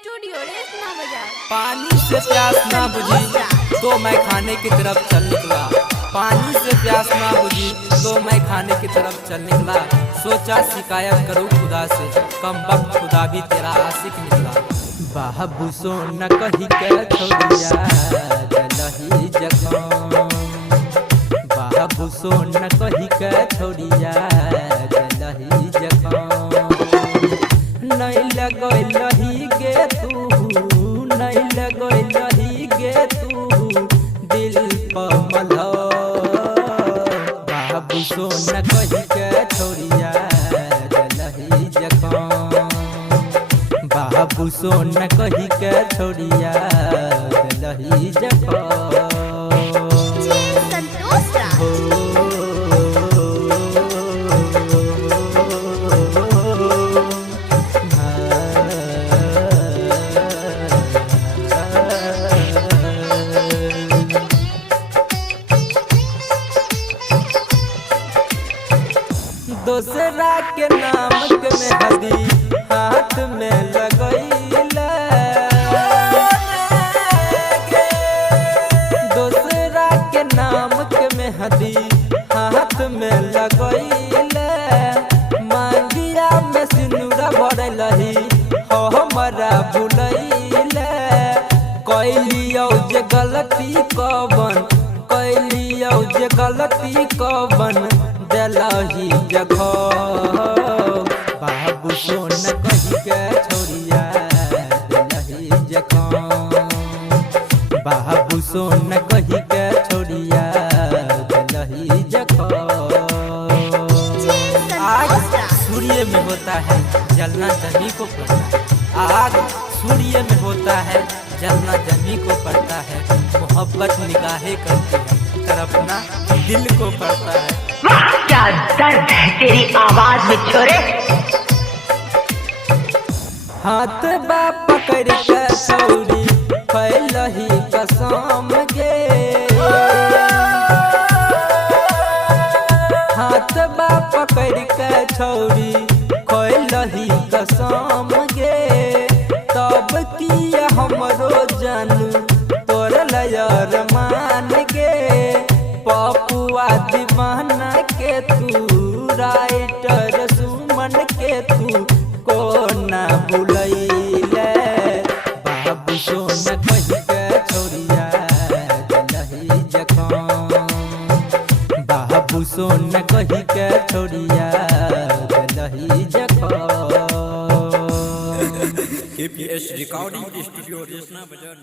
स्टूडियो रेशमा बाजार। पानी से प्यास ना बुझी तो मैं खाने की तरफ चल निकला। पानी से प्यास ना बुझी तो मैं खाने की तरफ चल निकला। सोचा शिकायत करूँ खुदा से, कम वक्त खुदा भी तेरा आशिक निकला। बाबू सोना कही के छोड़िया जलही जखम, बाबू सोना कही के छोड़िया जलही जखम। नहीं लगही गे तू, नहीं लगही गे तू दिल पर मलह। बाबू सोना कही के छोड़िया जलही जखम, बाबू सोना कही के छोड़िया जलही जखम। दूसरा के नाम के मेहंदी हाथ में लगैला, दूसरा के नाम के मेहंदी हाथ में लगैला। मांगिया में सिंदूरा भरलही हो हमरा भुलैला। कैलियो जे गलती कवन, कैलियो जे गलती कवन दलही जखम। बाबू सोना कही के छोड़िया दलही जखम, बाबू सोना कही के छोड़िया दलही जखम। आग सूर्य में होता है जलना जमी को पड़ता है, आग सूर्य में होता है जलना जमी को पड़ता है। मोहब्बत निगाहें करती है तरफना दिल को पड़ता है। क्या दर्द है तेरी आवाज में छोरे। हाथ बा पकड़ के छौरी फैलही कसम गे, हाथ बा पकड़ के छौरी फैलही कसम गे। तब किया हमरो जानू तोर लयर मान गे। पपुआ दीवाना के तू, राइटर सुमन के तू को ना भूलैले। बाबू सोना कही के छोड़िया जलही जखम, बाबू सोना कही के छोड़िया जलही जखम। KPS रिकॉर्डिंग स्टूडियो रेशमा बाजार।